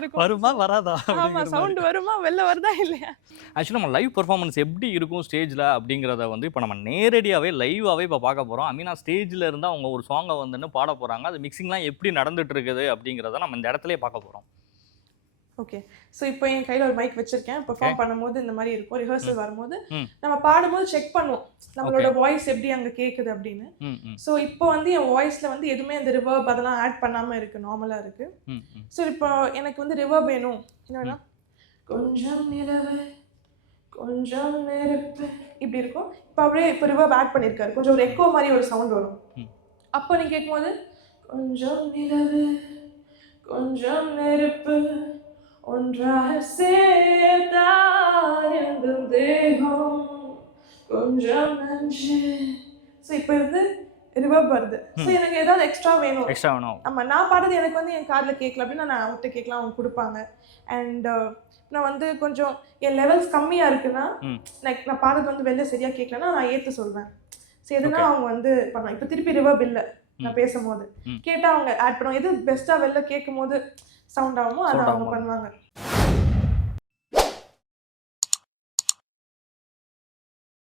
இருக்கும். வருமா வராதா ஆமா, அப்படிங்கிற மாதிரி. சவுண்ட் வருமா, வெளில வருதா இல்லையா? ஆக்சுவலா நம்ம லைவ் பெர்ஃபார்மன்ஸ் எப்படி இருக்கும் ஸ்டேஜ்ல அப்படிங்கிறத வந்து இப்போ நம்ம நேரடியாவே லைவாவே இப்போ பார்க்க போறோம். அமீனா ஸ்டேஜ்ல இருந்து அவங்க ஒரு சாங்கை வந்துன்னு பாட போறாங்க. அது மிக்சிங்லாம் எப்படி நடந்துட்டு இருக்குது அப்படிங்கிறத நம்ம இந்த இடத்துலயே பார்க்க போறோம். ஓகே. ஸோ இப்போ என் கையில ஒரு மைக் வச்சிருக்கேன். பெர்ஃபார்ம் பண்ணும்போது இந்த மாதிரி இருக்கும். ரிஹர்சல் வரும்போது ம் நம்ம பாடும்போது செக் பண்ணுவோம். நம்மளோட ஓகே. வாய்ஸ் எப்படி அங்க கேக்குது அப்படின்னு. ம் ம் ஸோ இப்போ வந்து என் வாய்ஸ்ல வந்து எதுவுமே அந்த ரிவர்ப் அதெல்லாம் ஆட் பண்ணாம இருக்கு. நார்மலா இருக்கு. ம் ம் ஸோ இப்போ எனக்கு வந்து ரிவர்ப் வேணும். என்னன்னா கொஞ்சம் நிலவு கொஞ்சம் நெருப்பு இப்படி இருக்கும். இப்போ அப்படியே இப்போ ரிவர்ப் ஆட் பண்ணியிருக்காரு. கொஞ்சம் ஒரு எக்கோ மாதிரி ஒரு சவுண்ட் வரும். ம். அப்போ நீ கேட்கும்போது கொஞ்சம் நிலவு கொஞ்சம் நெருப்பு ஒன்றாக சேர்ந்தால் எங்கள் தேகம் கொஞ்சம் நஞ்சு. ஸோ இப்போ இருந்து ரிவர்ப் வருது. ஸோ எனக்கு ஏதாவது எக்ஸ்ட்ரா வேணும். எக்ஸ்ட்ரா வேணும். ஆமாம், நான் பாடுறது எனக்கு வந்து என் காதில் கேட்கல அப்படின்னா நான் அவங்ககிட்ட கேட்கலாம், அவங்க கொடுப்பாங்க. அண்ட் நான் வந்து கொஞ்சம் என் லெவல்ஸ் கம்மியாக இருக்குன்னா லைக் நான் பாடுறது வந்து வெளில சரியாக கேட்கலன்னா நான் ஏற்று சொல்வேன். ஸோ எதுனா அவங்க வந்து பண்ணலாம். இப்போ திருப்பி ரிவர்ப் இல்லை நான் பேசும்போது கேட்டால் அவங்க ஆட் பண்ணுவாங்க. எது பெஸ்ட்டாக வெளில கேட்கும் போது சவுண்ட் ஆகுமோ அதை அவங்க பண்ணுவாங்க.